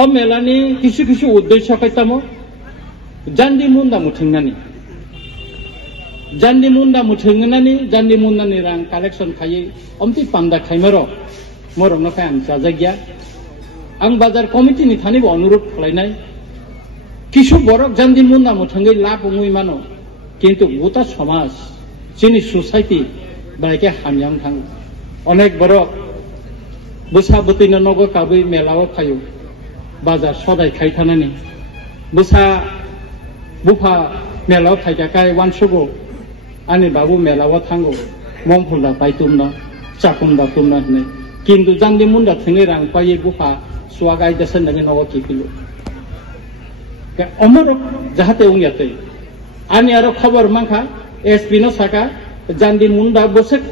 o melani kisu kisu uddesho kaitamo jandi munda muthingani jandi munda ni rang collection khayi omti panda khaimaro morong na kai ang jajagya ang bazar committee ni thani bo অনুরোধ khlainai kisu borok jandi munda muthangai lab ungui mano kintu gota samaj chini society baike hamyang thang onek borok busa butina nogo kabui melao phayo bazar sodai khaithanani busa bufa melao phaiga kai wansugo ani babu melao thango mongphulda paitumna chakumda tumna ne kintu jandi munda thingai rang paye bufa suagai dasan nagi nogo kipilu ke omor jahate ungyate ani aro khobor mangkha SP no saka jandi munda bosek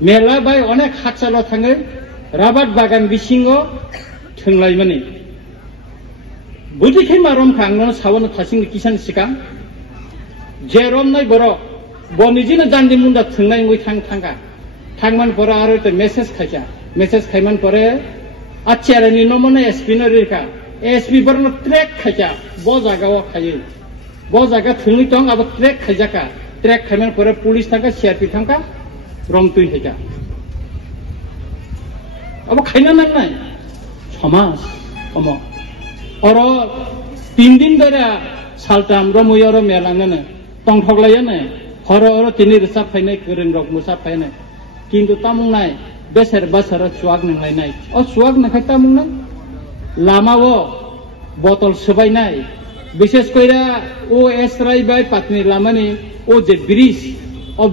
mela bai onek hatsalo thangai rabat bagan bisingo thunglai mani buji khai marom khangno sawon thasing kisan sikam jerom nai boro boniji na jandi munda thungnai ngoi thangka thangman pora aro te message khaiman pore achara ni nomone SP no rika SP borno track khaja bo jaga o khayi bo jaga thungni tong abo track khajaka track khaiman pore police thangka CRP thangka romtui heja abo khaina nai samas omo oro 3 din dore saltam romui oro melangane tongthoklayane horo oro tini rsa phainai kereng rok musa phainai kintu tamung nai beser basara chuak nanglai nai o chuak nakhai tamung nai lama o botol subai nai বিশেষ কইরা ও এসরাই বাই পাতনি লামানি ও যে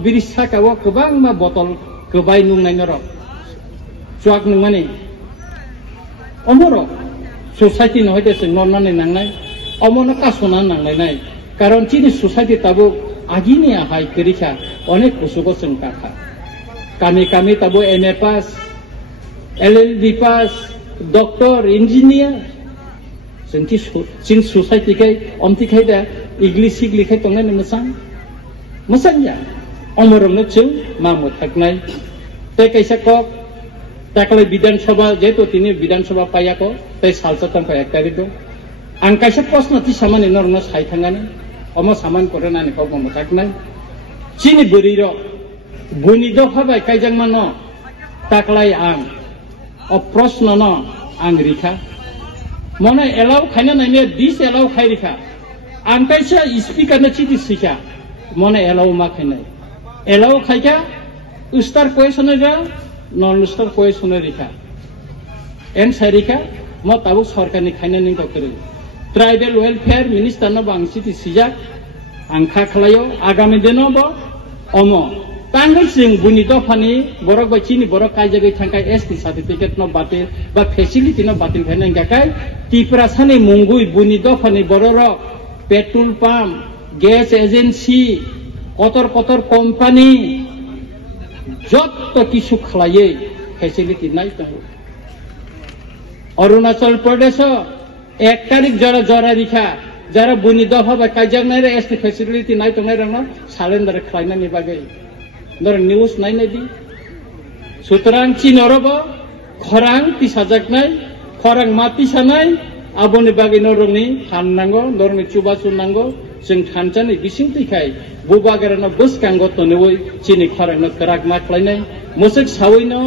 bridge সাকাও গোবাং মা bottle Gauba নুংনাই নরক chuak nungmani omoro society no hoite se nonnani nangnai omono kasona nanglai nai karon chini society tabo agini ahai kerikha onek kusugo sengkakha kami tabo MA pass LLB pass doctor engineer senti chin society kai omti khaida english sigli khai tongnai masang ya omorong no chung mamu thaknai te kaisa kok takle বিধানসভা যেহেতু তিনি বিধানসভা পাইয়াকো তাই সালচতন কো 1 তারিখ আং কাইসা প্রশ্ন তি সামানে নরন সাই থাঙ্গানি অম সামান করে নানি কো মম থাকনাই চিনি বরির বনি দফাবাই কাইজাং মান তাকলাই আং অ প্রশ্ন ন আং রিখা মনে এলাও খাইনা নাইনে দিস এলাও খাই রিখা আং কাইসা স্পিকার না চিতি সিকা মনে এলাও মা খাইনাই এলাও খাইকা উস্তার কোয়েশনে যা non-star question rika en sarika mo tabu sarkar ni khaina ning doktere tribal welfare minister no bangsi ti sijak angkha khlayo agami dino bo omo tangai sing buni dofani borok ba chini borok kai jagai thangkai ST certificate no batil ba facility no batil khaina ngakai tipra sane mungui buni dofani bororo petrol pump gas agency kotor company যত কিছু খালায়ে facility নাই তো অরুণাচল প্রদেশ 1 তারিখ যারা রিখা যারা বুনি দফা বা Kajang নাই রে এসটি ফ্যাসিলিটি নাই তো নাই রং সালেন্ডার খাইনা নি বাগে দর নিউজ নাই দি সুতরাং চিনরব খরাং তিসাজাক নাই খরাং মাতি সানাই আবনি বাগে নরংনি হাননাঙ্গো নরনি চুবাসুন নাঙ্গো जों थानजानि बिसिंतिखाय बुबागेरनो बसकांगो तनोय चिनि खरांनो कराक माख्लायनाय मोसक सावैनो